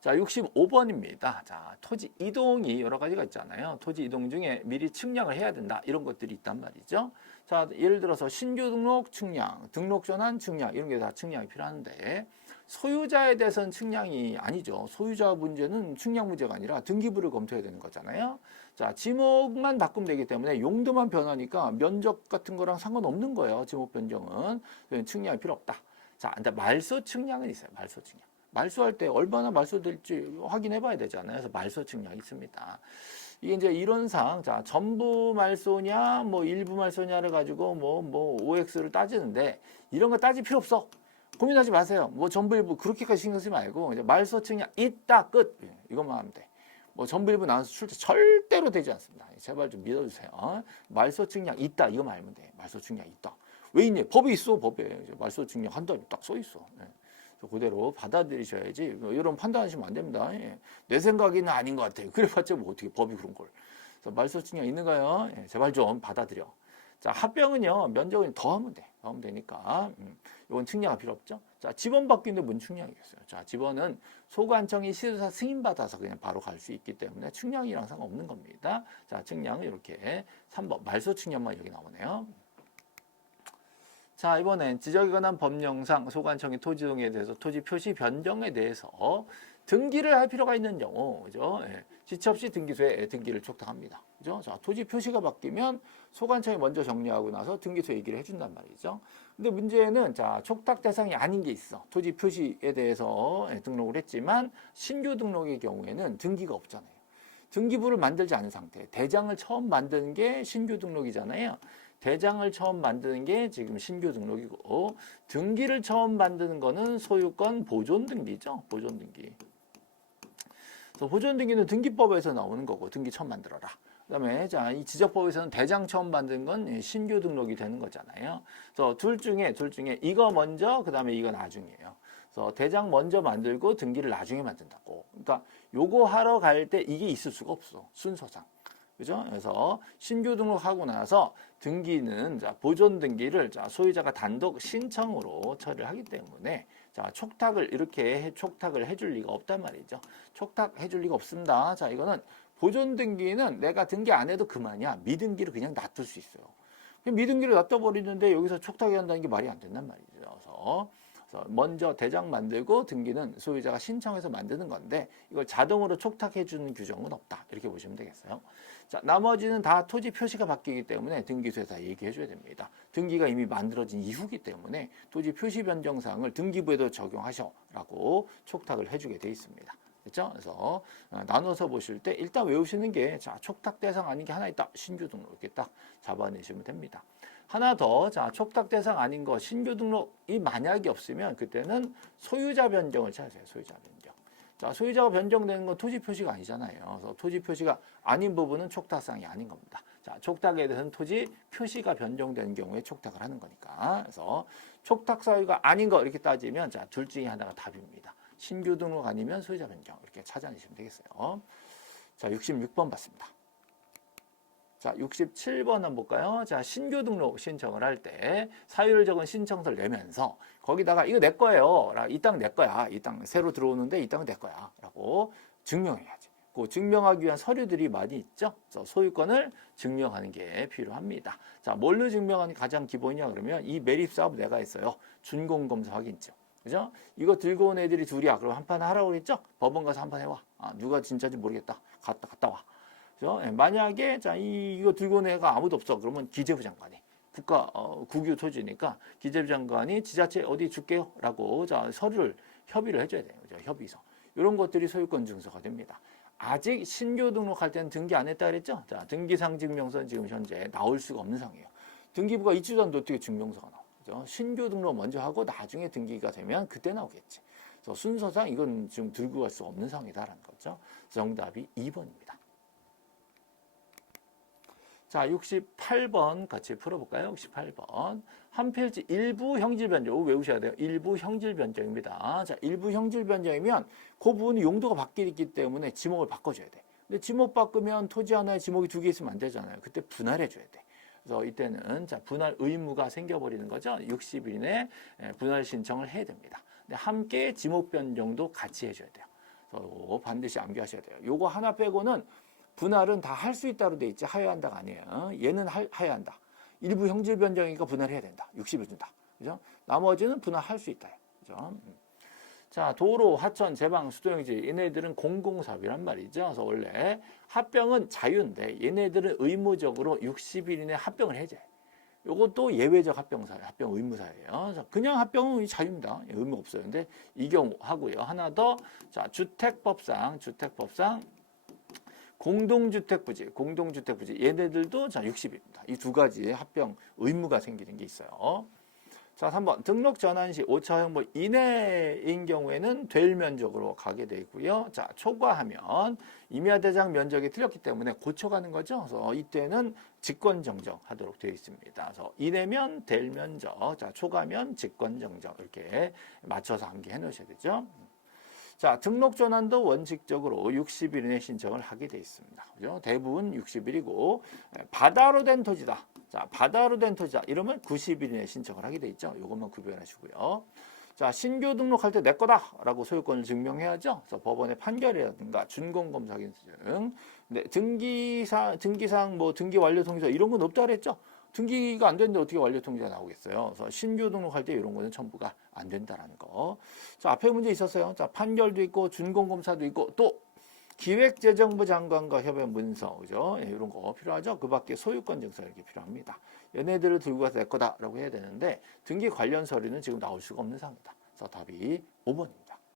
자, 65번입니다. 자, 토지 이동이 여러 가지가 있잖아요. 토지 이동 중에 미리 측량을 해야 된다. 이런 것들이 있단 말이죠. 자, 예를 들어서 신규 등록 측량, 등록 전환 측량 이런 게 다 측량이 필요한데 소유자에 대해서는 측량이 아니죠. 소유자 문제는 측량 문제가 아니라 등기부를 검토해야 되는 거잖아요. 자, 지목만 바꾸면 되기 때문에 용도만 변하니까 면적 같은 거랑 상관없는 거예요. 지목 변경은. 측량이 필요 없다. 자, 근데 말소 측량은 있어요. 말소 측량. 말소할 때 얼마나 말소될지 확인해 봐야 되잖아요. 그래서 말소 측량이 있습니다. 이게 이제 이론상, 자, 전부 말소냐, 뭐 일부 말소냐를 가지고 뭐 OX를 따지는데 이런 거 따질 필요 없어. 고민하지 마세요. 뭐 전부 일부 그렇게까지 신경 쓰지 말고 이제 말소 측량 있다 끝. 이것만 하면 돼. 뭐 전부 일부 나눠서 출제 절대로 되지 않습니다. 제발 좀 믿어주세요. 말소 측량 있다 이거만 알면 돼. 말소 측량 있다. 왜 있니? 법이 있어. 법에 말소 측량 한다고 딱 써 있어. 그대로 받아들이셔야지 이런 판단하시면 안 됩니다. 내 생각에는 아닌 것 같아요. 그래봤자 뭐 어떻게 법이 그런 걸. 그래서 말소 측량 있는가요? 제발 좀 받아들여. 자, 합병은요 면적은 더 하면 돼. 더 하면 되니까 이건 측량이 필요 없죠. 자, 지번 바뀌는데 뭔 측량이겠어요? 자, 지번은 소관청이 시도사 승인 받아서 그냥 바로 갈 수 있기 때문에 측량이랑 상관없는 겁니다. 자, 측량은 이렇게 3번 말소 측량만 여기 나오네요. 자, 이번엔 지적에 관한 법령상 소관청이 토지 이동에 대해서 토지 표시 변경에 대해서 등기를 할 필요가 있는 경우, 그죠? 예, 지체 없이 등기소에 등기를 촉탁합니다. 그죠? 자, 토지 표시가 바뀌면 소관청이 먼저 정리하고 나서 등기소에 얘기를 해준단 말이죠. 근데 문제는, 자, 촉탁 대상이 아닌 게 있어. 토지 표시에 대해서 등록을 했지만 신규 등록의 경우에는 등기가 없잖아요. 등기부를 만들지 않은 상태. 대장을 처음 만드는 게 신규 등록이잖아요. 대장을 처음 만드는 게 지금 신규 등록이고 등기를 처음 만드는 거는 소유권 보존 등기죠. 보존 등기. 그래서 보존 등기는 등기법에서 나오는 거고 등기 처음 만들어라. 그다음에 자, 이 지적법에서는 대장 처음 만든 건 신규 등록이 되는 거잖아요. 그래서 둘 중에 이거 먼저 그다음에 이거 나중이에요. 그래서 대장 먼저 만들고 등기를 나중에 만든다고. 그러니까 요거 하러 갈 때 이게 있을 수가 없어. 순서상. 그죠? 그래서 신규 등록하고 나서 등기는 자, 보존 등기를 자, 소유자가 단독 신청으로 처리를 하기 때문에 자, 촉탁을 이렇게 촉탁을 해줄 리가 없단 말이죠. 촉탁해줄 리가 없습니다. 자, 이거는 보존 등기는 내가 등기 안 해도 그만이야. 미등기를 그냥 놔둘 수 있어요. 미등기를 놔둬버리는데 여기서 촉탁이 한다는 게 말이 안 된단 말이죠. 그래서 먼저 대장 만들고 등기는 소유자가 신청해서 만드는 건데 이걸 자동으로 촉탁해주는 규정은 없다. 이렇게 보시면 되겠어요. 자, 나머지는 다 토지 표시가 바뀌기 때문에 등기소에서 얘기해줘야 됩니다. 등기가 이미 만들어진 이후기 때문에 토지 표시 변경사항을 등기부에도 적용하셔라고 촉탁을 해주게 돼 있습니다. 그렇죠? 그래서 나눠서 보실 때 일단 외우시는 게 자, 촉탁 대상 아닌 게 하나 있다. 신규 등록 이렇게 딱 잡아내시면 됩니다. 하나 더, 자, 촉탁 대상 아닌 거 신규 등록이 만약에 없으면 그때는 소유자 변경을 찾으세요. 소유자 변경. 자, 소유자가 변경되는 건 토지 표시가 아니잖아요. 그래서 토지 표시가 아닌 부분은 촉탁상이 아닌 겁니다. 자, 촉탁에 대해서는 토지 표시가 변경되는 경우에 촉탁을 하는 거니까. 그래서 촉탁 사유가 아닌 거 이렇게 따지면 자, 둘 중에 하나가 답입니다. 신규 등록 아니면 소유자 변경 이렇게 찾아내시면 되겠어요. 자, 66번 봤습니다. 자, 67번 한번 볼까요? 자, 신규 등록 신청을 할 때 사유를 적은 신청서를 내면서 거기다가 이거 내 거예요. 이 땅 내 거야. 이 땅 새로 들어오는데 이 땅은 내 거야. 라고 증명해야지. 그 증명하기 위한 서류들이 많이 있죠. 그래서 소유권을 증명하는 게 필요합니다. 자, 뭘로 증명하는 게 가장 기본이냐 그러면 이 매립사업 내가 했어요. 준공검사 확인증. 그죠? 이거 들고 온 애들이 둘이야. 그럼 한 판 하라고 그랬죠? 법원 가서 한 판 해와. 아, 누가 진짜인지 모르겠다. 갔다 와. 그죠? 만약에 자, 이거 들고 온 애가 아무도 없어. 그러면 기재부 장관이 국유 토지니까 기재부 장관이 지자체 어디 줄게요. 라고 자, 서류를 협의를 해줘야 돼요. 그죠? 협의서. 이런 것들이 소유권 증서가 됩니다. 아직 신규 등록할 때는 등기 안 했다 그랬죠? 자, 등기상증명서는 지금 현재 나올 수가 없는 상황이에요. 등기부가 있지도 않는데 어떻게 증명서가 나와? 그죠? 신규 등록 먼저 하고 나중에 등기가 되면 그때 나오겠지. 그래서 순서상 이건 지금 들고 갈 수 없는 상황이다라는 거죠. 정답이 2번입니다. 자, 68번 같이 풀어볼까요? 68번. 한 페이지 일부 형질 변경. 외우셔야 돼요. 일부 형질 변경입니다. 자, 일부 형질 변경이면 그 부분이 용도가 바뀌기 때문에 지목을 바꿔줘야 돼. 근데 지목 바꾸면 토지 하나에 지목이 두 개 있으면 안 되잖아요. 그때 분할해줘야 돼. 그래서 이때는 자, 분할 의무가 생겨버리는 거죠. 60일 이내 분할 신청을 해야 됩니다. 근데 함께 지목 변경도 같이 해줘야 돼요. 그래서 반드시 암기하셔야 돼요. 요거 하나 빼고는 분할은 다 할 수 있다로 돼 있지 하여한다가 아니에요. 얘는 하여한다. 일부 형질 변경이니까 분할해야 된다. 60을 준다. 그죠? 나머지는 분할할 수 있다. 그죠? 자, 도로, 하천, 제방, 수도용지 얘네들은 공공사업이란 말이죠. 그래서 원래 합병은 자유인데 얘네들은 의무적으로 60일 이내 합병을 해줘요. 요것도 예외적 합병사예요. 합병 의무사예요. 그냥 합병은 자유입니다. 의무 없어요. 근데 이 경우 하고요. 하나 더, 자, 주택법상 공동주택부지 얘네들도 자 60입니다. 이 두 가지의 합병 의무가 생기는 게 있어요. 자, 3번 등록 전환 시 5차형부 이내인 경우에는 될 면적으로 가게 돼 있고요. 자, 초과하면 임야대장 면적이 틀렸기 때문에 고쳐가는 거죠. 그래서 이때는 직권정정하도록 되어 있습니다. 그래서 이내면 될 면적, 자, 초과면 직권정정 이렇게 맞춰서 암기해 놓으셔야 되죠. 자, 등록 전환도 원칙적으로 60일 이내 신청을 하게 돼 있습니다. 그죠? 대부분 60일이고 바다로 된 토지다. 자, 바다로 된 토지다. 이러면 90일 이내 신청을 하게 돼 있죠. 이것만 구별하시고요. 자, 신규 등록할 때 내 거다라고 소유권을 증명해야죠. 그래서 법원의 판결이라든가 준공검사 등. 근데 등기상 뭐 등기 완료 통지서 이런 건 없다 그랬죠. 등기가 안 되는데 어떻게 완료 통지가 나오겠어요. 그래서 신규 등록할 때 이런 거는 첨부가 안 된다라는 거. 자, 앞에 문제 있었어요. 자, 판결도 있고 준공검사도 있고 또 기획재정부 장관과 협의 문서, 그죠? 예, 이런 거 필요하죠. 그 밖에 소유권 증서 이렇게 필요합니다. 얘네들을 들고 가서 내 거다라고 해야 되는데 등기 관련 서류는 지금 나올 수가 없는 상황이다. 그래서 답이 5번입니다.